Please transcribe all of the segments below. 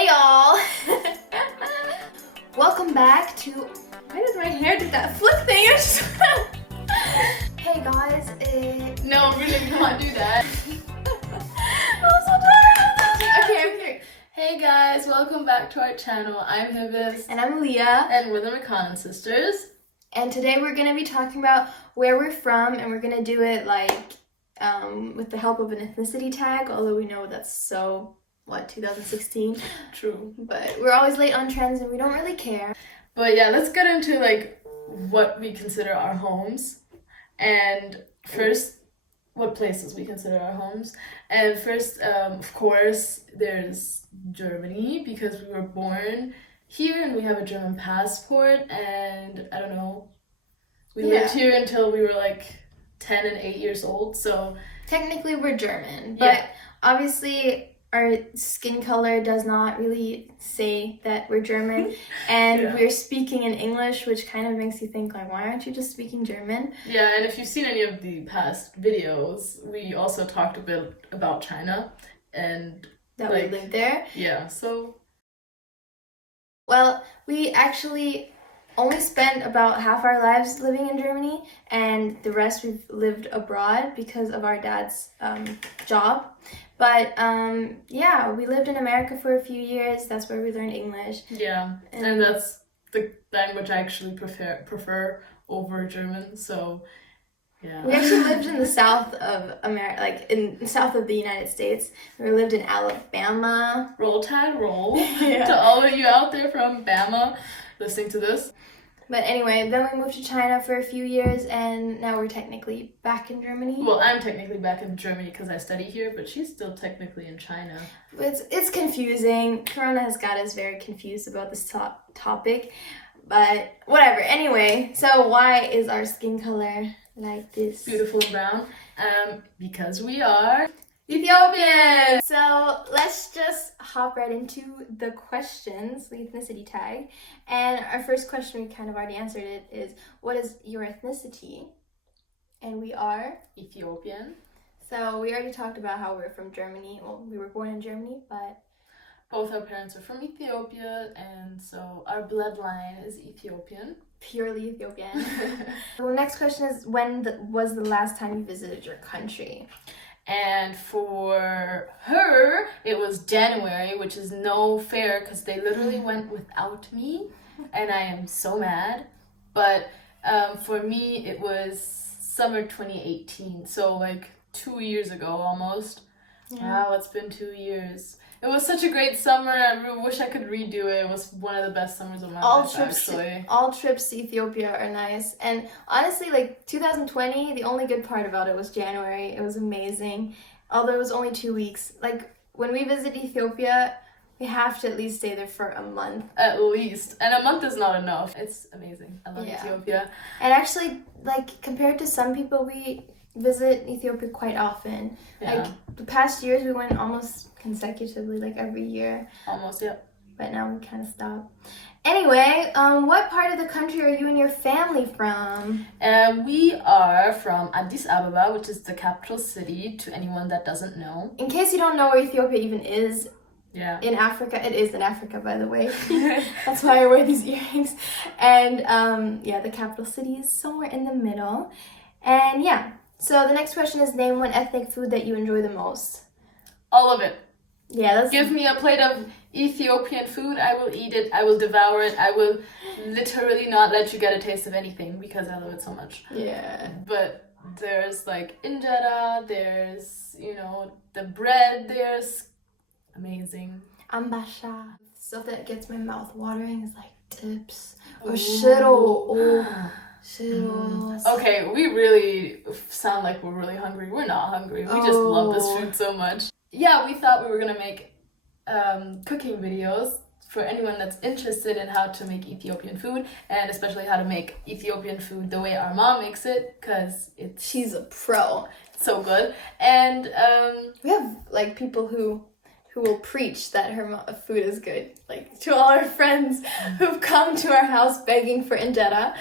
Hey y'all! Welcome back to... Why does my hair do that flip thing? Hey guys, No, really, cannot do that. I'm so tired. Okay. Hey guys, welcome back to our channel. I'm Hibst. And I'm Leah. And we're the Mekonnen sisters. And today we're going to be talking about where we're from, and we're going to do it with the help of an ethnicity tag, although we know that's so... 2016? True. But we're always late on trends and we don't really care. But yeah, let's get into what we consider our homes. And first, what places we consider our homes. And first, of course, there's Germany, because we were born here and we have a German passport. And I don't know, we lived here until we were 10 and 8 years old. So technically we're German, but obviously our skin color does not really say that we're German, and we're speaking in English, which kind of makes you think, why aren't you just speaking German? Yeah, and if you've seen any of the past videos, we also talked a bit about China, and that we lived there. Yeah, so... Well, we actually only spent about half our lives living in Germany, and the rest we've lived abroad because of our dad's job. But we lived in America for a few years. That's where we learned English. Yeah, and that's the language I actually prefer over German. So, yeah. We actually lived in the south of America, in the south of the United States. We lived in Alabama. Roll Tide roll. To all of you out there from Bama listening to this. But anyway, then we moved to China for a few years, and now we're technically back in Germany. Well, I'm technically back in Germany because I study here, but she's still technically in China. It's confusing. Corona has got us very confused about this topic, but whatever. Anyway, so why is our skin color like this? Beautiful and brown. Because we are... Ethiopian! So let's just hop right into the questions, the ethnicity tag. And our first question, we kind of already answered it, is what is your ethnicity? And we are... Ethiopian. So we already talked about how we're from Germany. Well, we were born in Germany, but... Both our parents are from Ethiopia, and so our bloodline is Ethiopian. Purely Ethiopian. The next question is, when was the last time you visited your country? And for her, it was January, which is no fair because they literally went without me, and I am so mad. But for me, it was summer 2018, so 2 years ago almost. Yeah. Wow, it's been 2 years. It was such a great summer. I really wish I could redo it. It was one of the best summers of my life, actually. All trips to Ethiopia are nice. And honestly, 2020, the only good part about it was January. It was amazing. Although it was only 2 weeks. When we visit Ethiopia, we have to at least stay there for a month. At least. And a month is not enough. It's amazing. I love Ethiopia. And actually, compared to some people, we visit Ethiopia quite often. Yeah. The past years, we went almost consecutively, every year. Almost, yep. But now we kind of stopped. Anyway, what part of the country are you and your family from? We are from Addis Ababa, which is the capital city, to anyone that doesn't know. In case you don't know where Ethiopia even is, in Africa. It is in Africa, by the way. That's why I wear these earrings. And the capital city is somewhere in the middle. And so the next question is, name one ethnic food that you enjoy the most. All of it. Yeah, give me a plate of Ethiopian food, I will eat it, I will devour it, I will literally not let you get a taste of anything because I love it so much. Yeah. But there's injera, there's, the bread, there's amazing. Ambasha. Stuff that gets my mouth watering is dips. Or shiro. Okay, we really sound like we're really hungry. We're not hungry. We just love this food so much. Yeah, we thought we were gonna make cooking videos for anyone that's interested in how to make Ethiopian food, and especially how to make Ethiopian food the way our mom makes it, because she's a pro. It's so good. And we have people who will preach that her food is good. To all our friends who've come to our house begging for injera.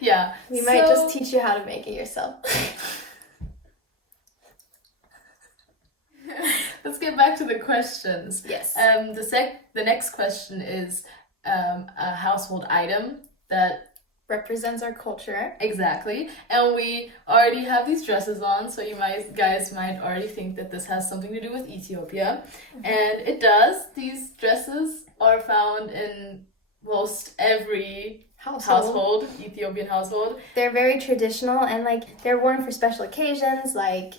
Yeah. We might just teach you how to make it yourself. let's get back to the questions. Yes. The next question is a household item that represents our culture. Exactly. And we already have these dresses on, so guys might already think that this has something to do with Ethiopia. And it does. These dresses are found in most every household, Ethiopian household. They're very traditional, and like they're worn for special occasions, like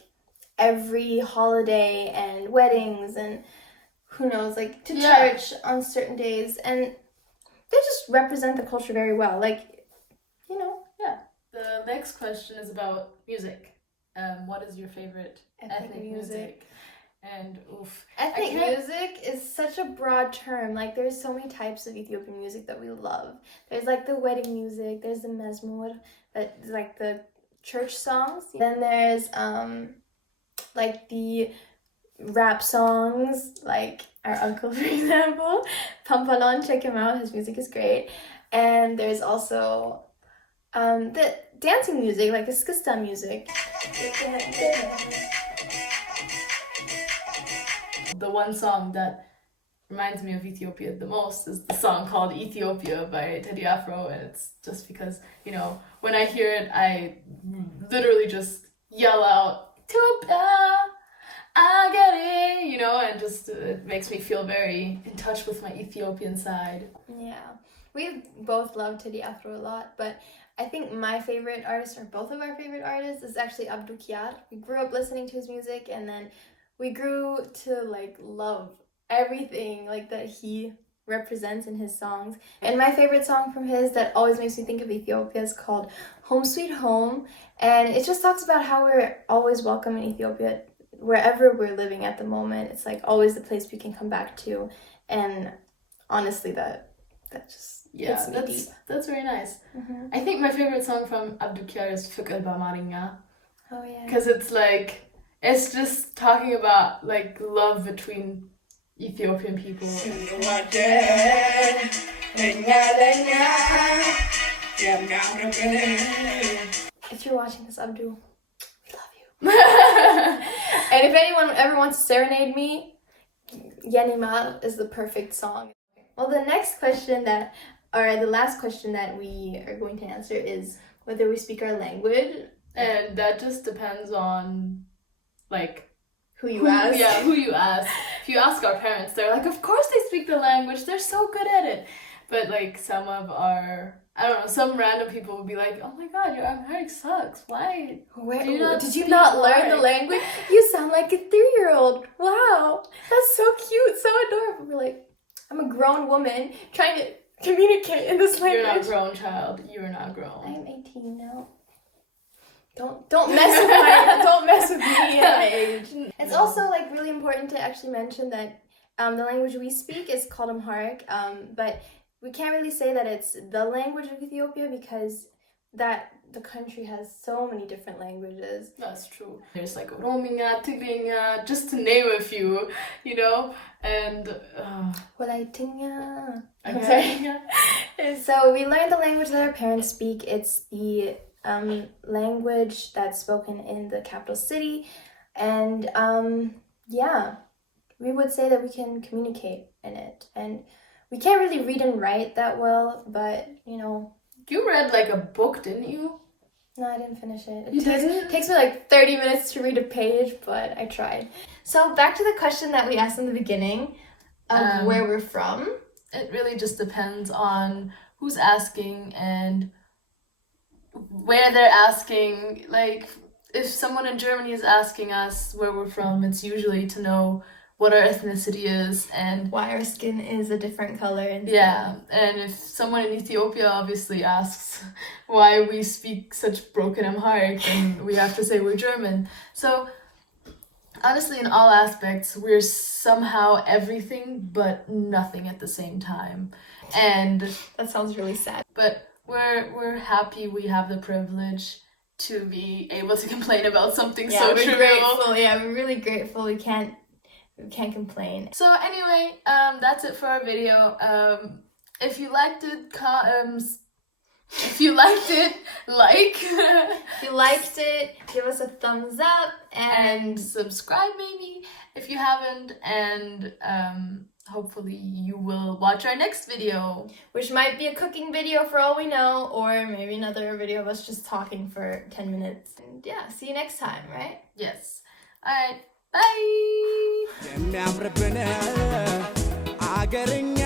every holiday and weddings and who knows, like to church on certain days, and they just represent the culture very well. Like, you know. Yeah. The next question is about music. What is your favorite ethnic music? And ethnic music is such a broad term. Like, there's so many types of Ethiopian music that we love. There's like the wedding music. There's the mezmur, that's like the church songs. Then there's like the rap songs, like our uncle, for example, Pampalon. Check him out. His music is great. And there's also the dancing music, like the skista music. The one song that reminds me of Ethiopia the most is the song called Ethiopia by Afro, and it's just because, you know, when I hear it, I literally just yell out, Ethiopia, I get it, you know, and just it makes me feel very in touch with my Ethiopian side. Yeah, we both love Afro a lot, but I think my favorite artist, or both of our favorite artists, is actually Abdu Kiar. We grew up listening to his music, and then we grew to like love everything like that he represents in his songs. And my favorite song from his that always makes me think of Ethiopia is called Home Sweet Home, and it just talks about how we're always welcome in Ethiopia wherever we're living at the moment. It's like always the place we can come back to, and honestly that just hits me deep. That's very nice. I think my favorite song from Abdu Kiar is Fikir Amarigna. Oh yeah, because it's just talking about like love between Ethiopian people. If you're watching this, Abdu, we love you. And if anyone ever wants to serenade me, Yene is the perfect song. Well, the last question that we are going to answer is whether we speak our language. And that just depends on, like, who you ask. Yeah, who you ask. If you ask our parents, they're like, of course they speak the language. They're so good at it. But, like, some of our, I don't know, some random people would be like, oh my god, your Amharic sucks. Why? Did you not learn the language? You sound like a 3-year-old. Wow. That's so cute. So adorable. We're like, I'm a grown woman trying to communicate in this language. You're not grown, child. You're not grown. I'm 18 now. Don't mess with me at my age. It's also like really important to actually mention that the language we speak is called Amharic, but we can't really say that it's the language of Ethiopia because the country has so many different languages. That's true. There's like Orominya, Tigrinya, just to name a few, you know, and Walaitinga. Okay. So we learned the language that our parents speak. It's the language that's spoken in the capital city, and we would say that we can communicate in it, and we can't really read and write that well, but you know. You read like a book, didn't you? No, I didn't finish it. It takes me like 30 minutes to read a page, but I tried. So back to the question that we asked in the beginning of where we're from. It really just depends on who's asking and where they're asking. Like, if someone in Germany is asking us where we're from, it's usually to know what our ethnicity is and why our skin is a different color. And and if someone in Ethiopia obviously asks why we speak such broken Amharic, then we have to say we're German. So honestly, in all aspects, we're somehow everything but nothing at the same time. And that sounds really sad. But we're happy we have the privilege to be able to complain about something so trivial. Grateful. Yeah, we're really grateful. We can't complain. So anyway, that's it for our video. If you liked it, If you liked it, like. If you liked it, give us a thumbs up And subscribe maybe if you haven't. And hopefully you will watch our next video. which might be a cooking video for all we know, or maybe another video of us just talking for 10 minutes. And yeah, see you next time, right? Yes. Alright, bye! የሚያምርብን አገርኛ